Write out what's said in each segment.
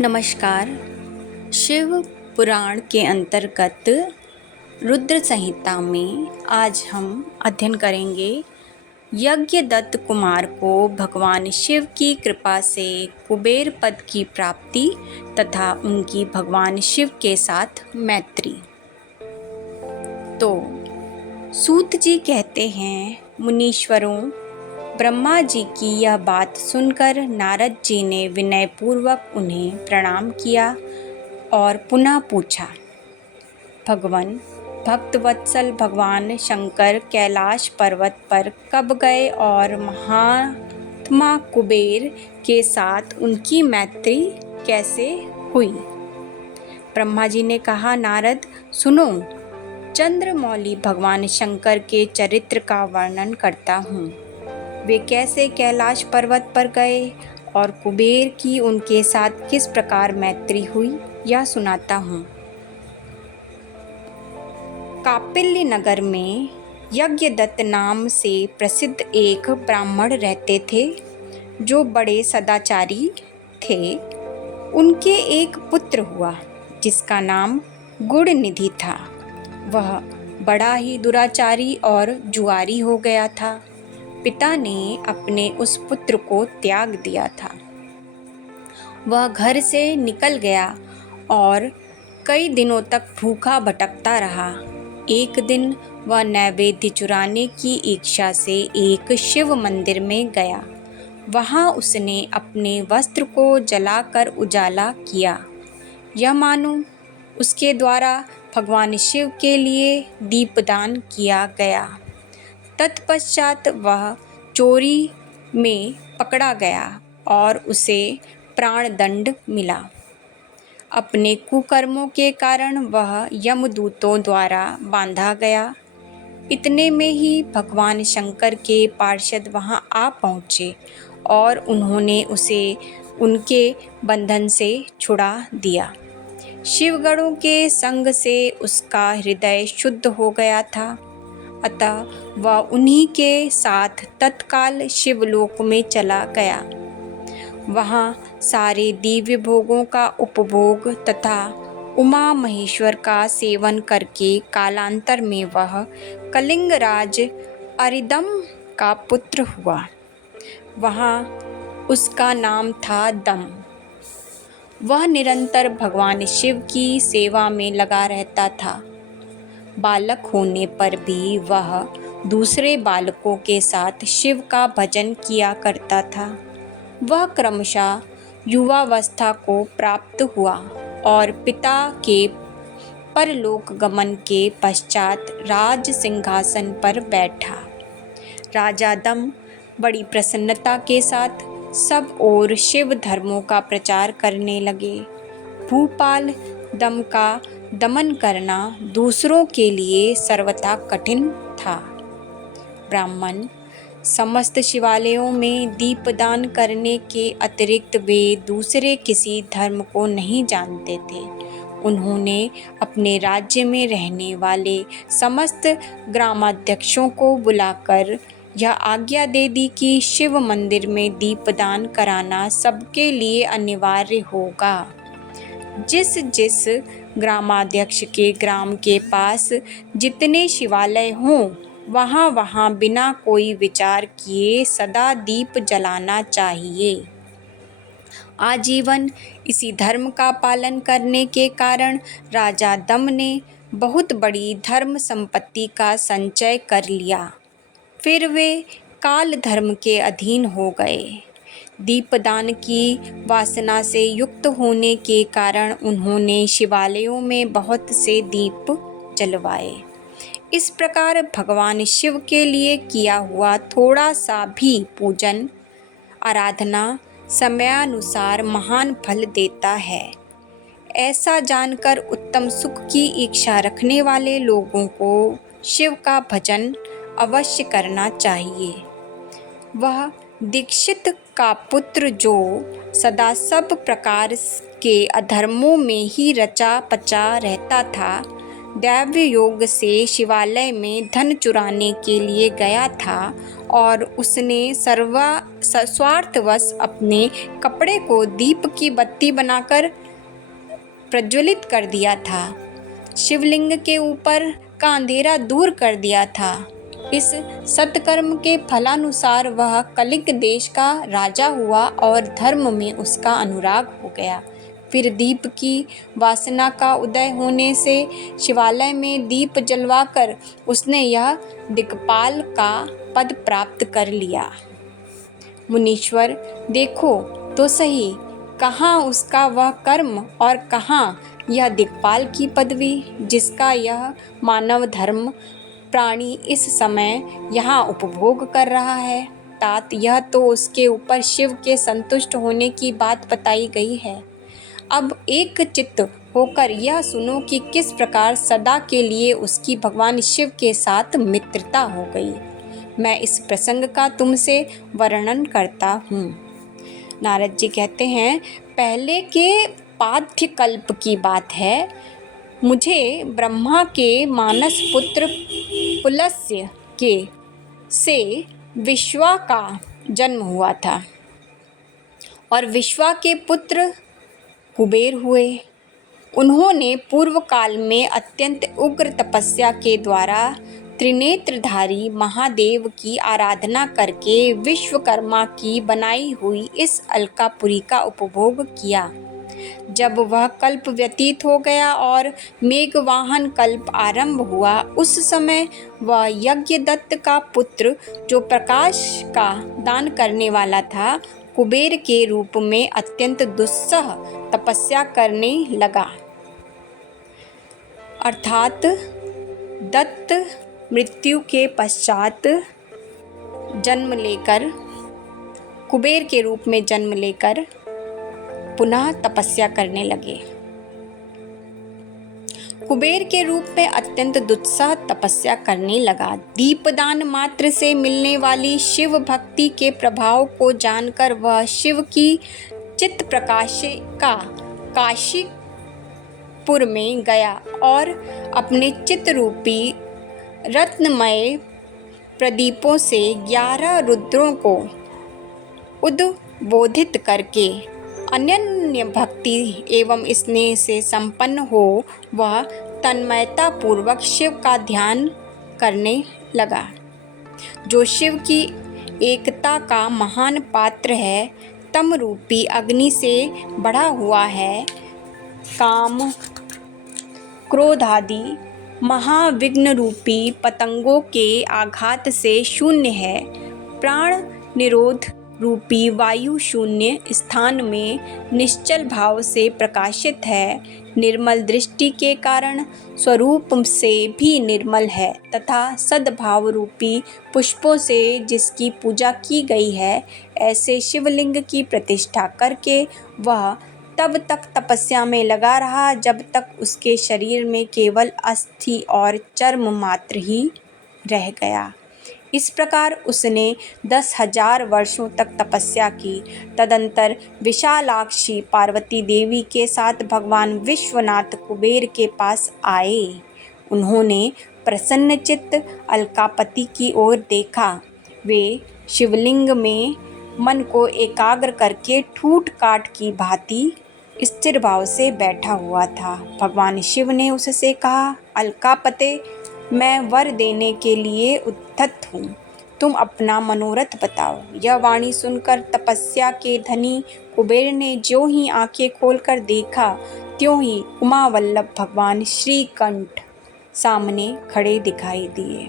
नमस्कार। शिव पुराण के अंतर्गत रुद्र संहिता में आज हम अध्ययन करेंगे यज्ञदत्त कुमार को भगवान शिव की कृपा से कुबेर पद की प्राप्ति तथा उनकी भगवान शिव के साथ मैत्री। तो सूत जी कहते हैं, मुनीश्वरों, ब्रह्मा जी की यह बात सुनकर नारद जी ने विनयपूर्वक उन्हें प्रणाम किया और पुनः पूछा, भगवान भक्तवत्सल भगवान शंकर कैलाश पर्वत पर कब गए और महात्मा कुबेर के साथ उनकी मैत्री कैसे हुई? ब्रह्मा जी ने कहा, नारद सुनो, चंद्रमौली भगवान शंकर के चरित्र का वर्णन करता हूँ। वे कैसे कैलाश पर्वत पर गए और कुबेर की उनके साथ किस प्रकार मैत्री हुई, यह सुनाता हूँ। कापिल्य नगर में यज्ञदत्त नाम से प्रसिद्ध एक ब्राह्मण रहते थे, जो बड़े सदाचारी थे। उनके एक पुत्र हुआ जिसका नाम गुणनिधि था। वह बड़ा ही दुराचारी और जुआरी हो गया था। पिता ने अपने उस पुत्र को त्याग दिया था। वह घर से निकल गया और कई दिनों तक भूखा भटकता रहा। एक दिन वह नैवेद्य चुराने की इच्छा से एक शिव मंदिर में गया। वहाँ उसने अपने वस्त्र को जलाकर उजाला किया, यह मानो उसके द्वारा भगवान शिव के लिए दीपदान किया गया। तत्पश्चात वह चोरी में पकड़ा गया और उसे प्राणदंड मिला। अपने कुकर्मों के कारण वह यमदूतों द्वारा बांधा गया। इतने में ही भगवान शंकर के पार्षद वहां आ पहुँचे और उन्होंने उसे उनके बंधन से छुड़ा दिया। शिवगणों के संग से उसका हृदय शुद्ध हो गया था, अतः वह उन्हीं के साथ तत्काल शिवलोक में चला गया। वहाँ सारे दिव्य भोगों का उपभोग तथा उमा महेश्वर का सेवन करके कालांतर में वह कलिंगराज अरिदम का पुत्र हुआ। वहाँ उसका नाम था दम। वह निरंतर भगवान शिव की सेवा में लगा रहता था। बालक होने पर भी वह दूसरे बालकों के साथ शिव का भजन किया करता था। वह क्रमशः युवावस्था को प्राप्त हुआ और पिता के परलोक गमन के पश्चात राज सिंहासन पर बैठा। राजा दम बड़ी प्रसन्नता के साथ सब ओर शिव धर्मों का प्रचार करने लगे। भूपाल दम का दमन करना दूसरों के लिए सर्वथा कठिन था। ब्राह्मण समस्त शिवालयों में दीपदान करने के अतिरिक्त वे दूसरे किसी धर्म को नहीं जानते थे। उन्होंने अपने राज्य में रहने वाले समस्त ग्रामाध्यक्षों को बुलाकर यह आज्ञा दे दी कि शिव मंदिर में दीपदान कराना सबके लिए अनिवार्य होगा। जिस जिस ग्रामाध्यक्ष के ग्राम के पास जितने शिवालय हों, वहाँ वहाँ बिना कोई विचार किए सदा दीप जलाना चाहिए। आजीवन इसी धर्म का पालन करने के कारण राजा दम ने बहुत बड़ी धर्म संपत्ति का संचय कर लिया। फिर वे काल धर्म के अधीन हो गए। दीपदान की वासना से युक्त होने के कारण उन्होंने शिवालयों में बहुत से दीप जलवाए। इस प्रकार भगवान शिव के लिए किया हुआ थोड़ा सा भी पूजन आराधना समयानुसार महान फल देता है। ऐसा जानकर उत्तम सुख की इच्छा रखने वाले लोगों को शिव का भजन अवश्य करना चाहिए। वह दीक्षित का पुत्र जो सदा सब प्रकार के अधर्मों में ही रचा पचा रहता था, दैव्य योग से शिवालय में धन चुराने के लिए गया था और उसने स्वार्थवश अपने कपड़े को दीप की बत्ती बनाकर प्रज्वलित कर दिया था, शिवलिंग के ऊपर का अंधेरा दूर कर दिया था। इस सत्कर्म के फलानुसार वह कलिंग देश का राजा हुआ और धर्म में उसका अनुराग हो गया। फिर दीप की वासना का उदय होने से शिवालय में दीप जलवाकर उसने यह दिक्पाल का पद प्राप्त कर लिया। मुनीश्वर, देखो तो सही, कहाँ उसका वह कर्म और कहाँ यह दिक्पाल की पदवी जिसका यह मानव धर्म प्राणी इस समय यहाँ उपभोग कर रहा है। तात, यह तो उसके ऊपर शिव के संतुष्ट होने की बात बताई गई है। अब एक चित्त होकर यह सुनो कि किस प्रकार सदा के लिए उसकी भगवान शिव के साथ मित्रता हो गई। मैं इस प्रसंग का तुमसे वर्णन करता हूँ। नारद जी कहते हैं, पहले के पाठ्यकल्प की बात है। मुझे ब्रह्मा के मानस पुत्र पुलस्त्य के से विश्वा का जन्म हुआ था और विश्वा के पुत्र कुबेर हुए। उन्होंने पूर्व काल में अत्यंत उग्र तपस्या के द्वारा त्रिनेत्रधारी महादेव की आराधना करके विश्वकर्मा की बनाई हुई इस अलकापुरी का उपभोग किया। जब वह कल्प व्यतीत हो गया और मेघवाहन कल्प आरंभ हुआ, उस समय वह यज्ञदत्त का पुत्र, जो प्रकाश का दान करने वाला था, कुबेर के रूप में अत्यंत दुस्सह तपस्या करने लगा। अर्थात दत्त मृत्यु के पश्चात जन्म लेकर, कुबेर के रूप में जन्म लेकर पुनः तपस्या करने लगे। कुबेर के रूप में अत्यंत दुस्सह तपस्या करने लगा। दीपदान मात्र से मिलने वाली शिव भक्ति के प्रभाव को जानकर वह शिव की चित्त प्रकाशिका काशीपुर में गया और अपने चित्त रूपी रत्नमय प्रदीपों से 11 रुद्रों को उद्बोधित करके अनन्य भक्ति एवं स्नेह से संपन्न हो वह तन्मयता पूर्वक शिव का ध्यान करने लगा। जो शिव की एकता का महान पात्र है, तम रूपी अग्नि से बढ़ा हुआ है, काम क्रोध आदि महाविघ्न रूपी पतंगों के आघात से शून्य है, प्राण निरोध रूपी वायु शून्य स्थान में निश्चल भाव से प्रकाशित है, निर्मल दृष्टि के कारण स्वरूप से भी निर्मल है तथा सद्भाव रूपी पुष्पों से जिसकी पूजा की गई है, ऐसे शिवलिंग की प्रतिष्ठा करके वह तब तक तपस्या में लगा रहा जब तक उसके शरीर में केवल अस्थि और चर्म मात्र ही रह गया। इस प्रकार उसने 10,000 वर्षों तक तपस्या की। तदंतर विशालाक्षी पार्वती देवी के साथ भगवान विश्वनाथ कुबेर के पास आए। उन्होंने प्रसन्नचित्त अलकापति की ओर देखा। वे शिवलिंग में मन को एकाग्र करके ठूठ काठ की भांति स्थिर भाव से बैठा हुआ था। भगवान शिव ने उससे कहा, अलकापते, मैं वर देने के लिए उद्यत हूँ, तुम अपना मनोरथ बताओ। यह वाणी सुनकर तपस्या के धनी कुबेर ने ज्यों ही आंखें खोलकर देखा, त्यों ही उमा वल्लभ भगवान श्रीकंठ सामने खड़े दिखाई दिए।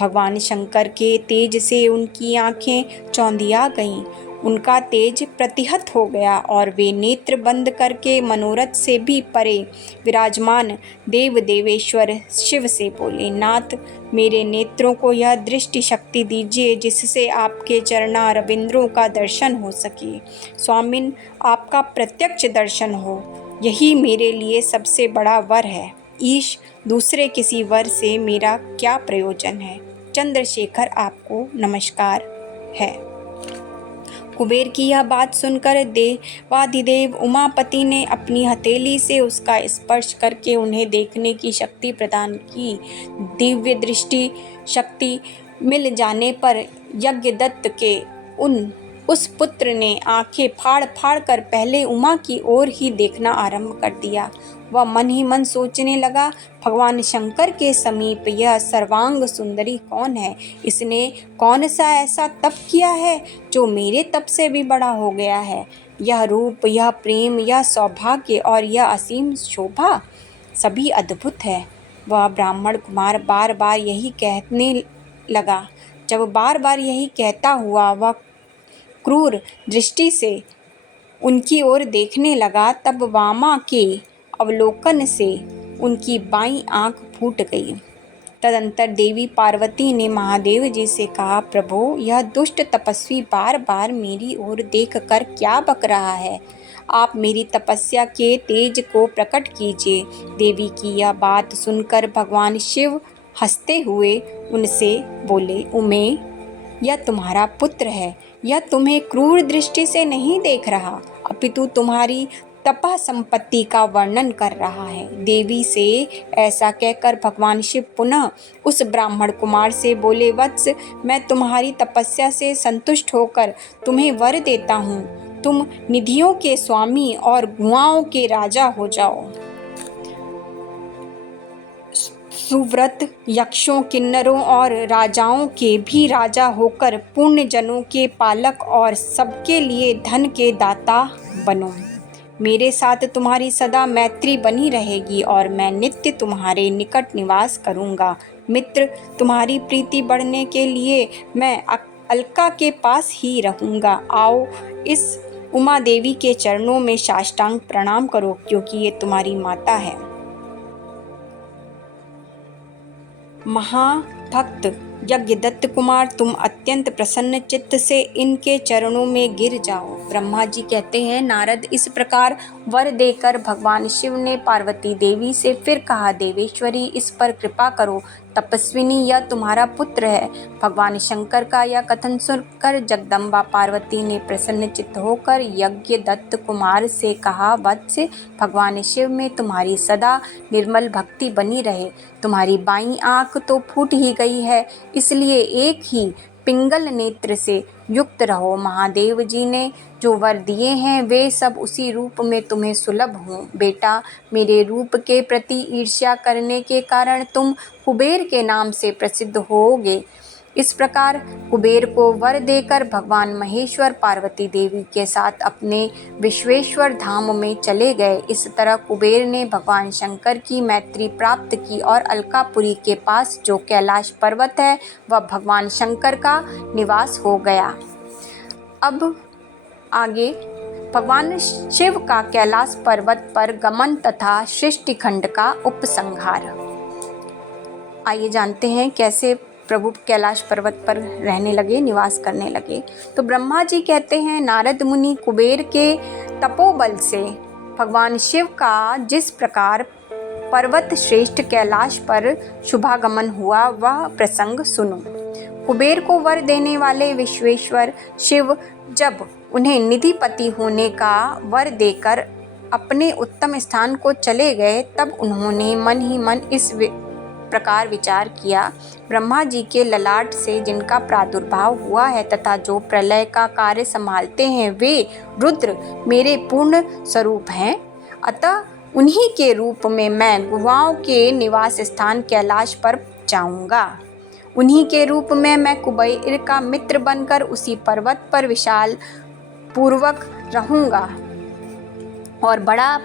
भगवान शंकर के तेज से उनकी आंखें चौंधिया गईं, उनका तेज प्रतिहत हो गया और वे नेत्र बंद करके मनोरथ से भी परे विराजमान देव देवेश्वर शिव से बोले, नाथ, मेरे नेत्रों को यह दृष्टि शक्ति दीजिए जिससे आपके चरणारविंदों का दर्शन हो सके। स्वामिन, आपका प्रत्यक्ष दर्शन हो, यही मेरे लिए सबसे बड़ा वर है। ईश, दूसरे किसी वर से मेरा क्या प्रयोजन है। चंद्रशेखर, आपको नमस्कार है। कुबेर की यह बात सुनकर देवाधिदेव उमापति ने अपनी हथेली से उसका स्पर्श करके उन्हें देखने की शक्ति प्रदान की। दिव्य दृष्टि शक्ति मिल जाने पर यज्ञदत्त के उस पुत्र ने आंखें फाड़ फाड़ कर पहले उमा की ओर ही देखना आरंभ कर दिया। वह मन ही मन सोचने लगा, भगवान शंकर के समीप यह सर्वांग सुंदरी कौन है? इसने कौन सा ऐसा तप किया है जो मेरे तप से भी बड़ा हो गया है? यह रूप, यह प्रेम, यह सौभाग्य और यह असीम शोभा सभी अद्भुत है। वह ब्राह्मण कुमार बार बार यही कहने लगा। जब बार बार यही कहता हुआ वह क्रूर दृष्टि से उनकी ओर देखने लगा, तब वामा के अवलोकन से उनकी बाईं आंख फूट गई। तदंतर देवी पार्वती ने महादेव जी से कहा, प्रभु, यह दुष्ट तपस्वी बार बार मेरी ओर देखकर क्या बक रहा है? आप मेरी तपस्या के तेज को प्रकट कीजिए। देवी की यह बात सुनकर भगवान शिव हंसते हुए उनसे बोले, उमे, यह तुम्हारा पुत्र है। यह तुम्हें क्रूर दृष्टि से नहीं देख रहा, अपितु तुम्हारी तपः संपत्ति का वर्णन कर रहा है। देवी से ऐसा कहकर भगवान शिव पुनः उस ब्राह्मण कुमार से बोले, वत्स, मैं तुम्हारी तपस्या से संतुष्ट होकर तुम्हें वर देता हूँ। तुम निधियों के स्वामी और गुआओं के राजा हो जाओ। सुव्रत यक्षों, किन्नरों और राजाओं के भी राजा होकर पुण्य जनों के पालक और सबके लिए धन के दाता बनो। मेरे साथ तुम्हारी सदा मैत्री बनी रहेगी और मैं नित्य तुम्हारे निकट निवास करूंगा। मित्र, तुम्हारी प्रीति बढ़ने के लिए मैं अलका के पास ही रहूंगा। आओ, इस उमा देवी के चरणों में साष्टांग प्रणाम करो, क्योंकि ये तुम्हारी माता है। महाभक्त यज्ञदत्त कुमार, तुम अत्यंत प्रसन्न चित्त से इनके चरणों में गिर जाओ। ब्रह्मा जी कहते हैं, नारद, इस प्रकार वर देकर भगवान शिव ने पार्वती देवी से फिर कहा, देवेश्वरी, इस पर कृपा करो। तपस्विनी, यह तुम्हारा पुत्र है। भगवान शंकर का यह कथन सुनकर जगदम्बा पार्वती ने प्रसन्न चित्त होकर यज्ञदत्त कुमार से कहा, वत्स, भगवान शिव में तुम्हारी सदा निर्मल भक्ति बनी रहे। तुम्हारी बाईं आंख तो फूट ही गई है, इसलिए एक ही पिंगल नेत्र से युक्त रहो। महादेव जी ने जो वर दिए हैं वे सब उसी रूप में तुम्हें सुलभ हों। बेटा, मेरे रूप के प्रति ईर्ष्या करने के कारण तुम कुबेर के नाम से प्रसिद्ध होगे। इस प्रकार कुबेर को वर देकर भगवान महेश्वर पार्वती देवी के साथ अपने विश्वेश्वर धाम में चले गए। इस तरह कुबेर ने भगवान शंकर की मैत्री प्राप्त की और अलकापुरी के पास जो कैलाश पर्वत है वह भगवान शंकर का निवास हो गया। अब आगे भगवान शिव का कैलाश पर्वत पर गमन तथा सृष्टिखंड का उपसंहार। आइए जानते हैं कैसे प्रभु कैलाश पर्वत पर रहने लगे, निवास करने लगे। तो ब्रह्मा जी कहते हैं, नारद मुनि कुबेर के तपोबल से भगवान शिव का जिस प्रकार पर्वत श्रेष्ठ कैलाश पर शुभागमन हुआ वह प्रसंग सुनो। कुबेर को वर देने वाले विश्वेश्वर शिव जब उन्हें निधिपति होने का वर देकर अपने उत्तम स्थान को चले गए, तब उन्होंने मन ही मन इस प्रकार विचार किया, ब्रह्मा जी के ललाट से जिनका प्रादुर्भाव हुआ है तथा जो प्रलय का कार्य संभालते हैं वे रुद्र मेरे पूर्ण स्वरूप हैं, अतः उन्हीं के रूप में मैं गुहाओं के निवास स्थान कैलाश पर जाऊंगा। उन्हीं के रूप में मैं कुबेर का मित्र बनकर उसी पर्वत पर विशाल पूर्वक रहूंगा और बड़ा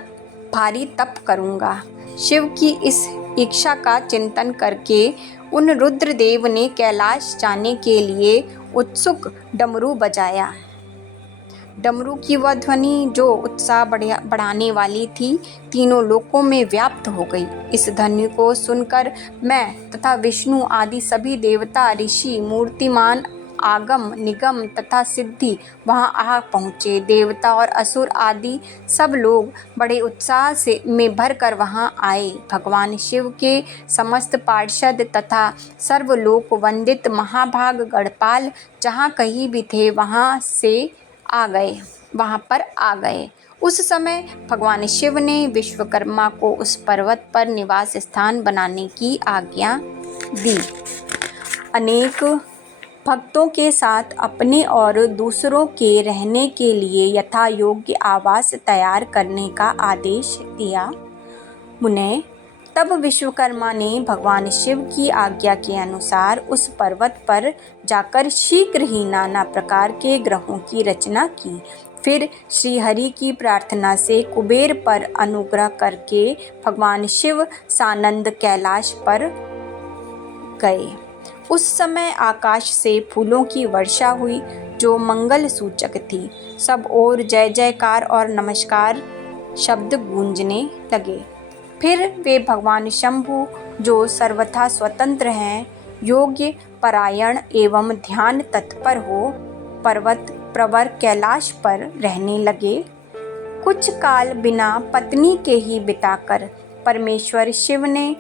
भारी तप करूंगा। शिव की इस इच्छा का चिंतन करके उन रुद्रदेव ने कैलाश जाने के लिए उत्सुक डमरू बजाया। डमरू की वह ध्वनि जो उत्साह बढ़ाने वाली थी, तीनों लोकों में व्याप्त हो गई। इस ध्वनि को सुनकर मैं तथा विष्णु आदि सभी देवता, ऋषि, मूर्तिमान, आगम, निगम तथा सिद्धि वहां आ पहुँचे। देवता और असुर आदि सब लोग बड़े उत्साह से में भरकर वहां आए। भगवान शिव के समस्त पार्षद तथा सर्वलोक वंदित महाभाग गढ़पाल जहां कहीं भी थे वहां से आ गए। उस समय भगवान शिव ने विश्वकर्मा को उस पर्वत पर निवास स्थान बनाने की आज्ञा दी। अनेक भक्तों के साथ अपने और दूसरों के रहने के लिए यथा योग्य आवास तैयार करने का आदेश दिया। मुने तब विश्वकर्मा ने भगवान शिव की आज्ञा के अनुसार उस पर्वत पर जाकर शीघ्र ही नाना प्रकार के ग्रहों की रचना की। फिर श्रीहरि की प्रार्थना से कुबेर पर अनुग्रह करके भगवान शिव सानंद कैलाश पर गए। उस समय आकाश से फूलों की वर्षा हुई जो मंगल सूचक थी। सब ओर जय जयकार और नमस्कार शब्द गूंजने लगे। फिर वे भगवान शंभु जो सर्वथा स्वतंत्र हैं, योग्य परायण एवं ध्यान तत्पर हो, पर्वत प्रवर कैलाश पर रहने लगे। कुछ काल बिना पत्नी के ही बिताकर परमेश्वर शिव ने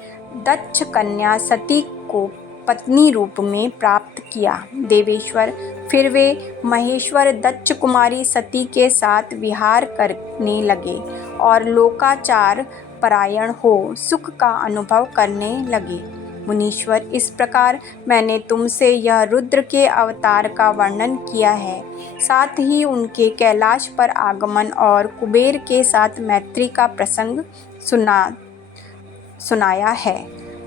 दक्ष कन्या सती को पत्नी रूप में प्राप्त किया। देवेश्वर फिर वे महेश्वर दक्ष कुमारी सती के साथ विहार करने लगे और लोकाचार परायण हो सुख का अनुभव करने लगे। मुनीश्वर, इस प्रकार मैंने तुमसे यह रुद्र के अवतार का वर्णन किया है, साथ ही उनके कैलाश पर आगमन और कुबेर के साथ मैत्री का प्रसंग सुनाया है।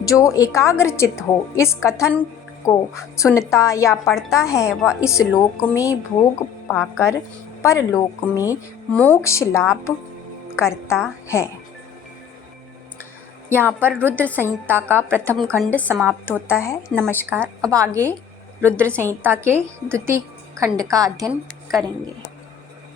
जो एकाग्रचित्त हो इस कथन को सुनता या पढ़ता है वह इस लोक में भोग पाकर परलोक में मोक्ष लाभ करता है। यहाँ पर रुद्र संहिता का प्रथम खंड समाप्त होता है। नमस्कार। अब आगे रुद्र संहिता के द्वितीय खंड का अध्ययन करेंगे।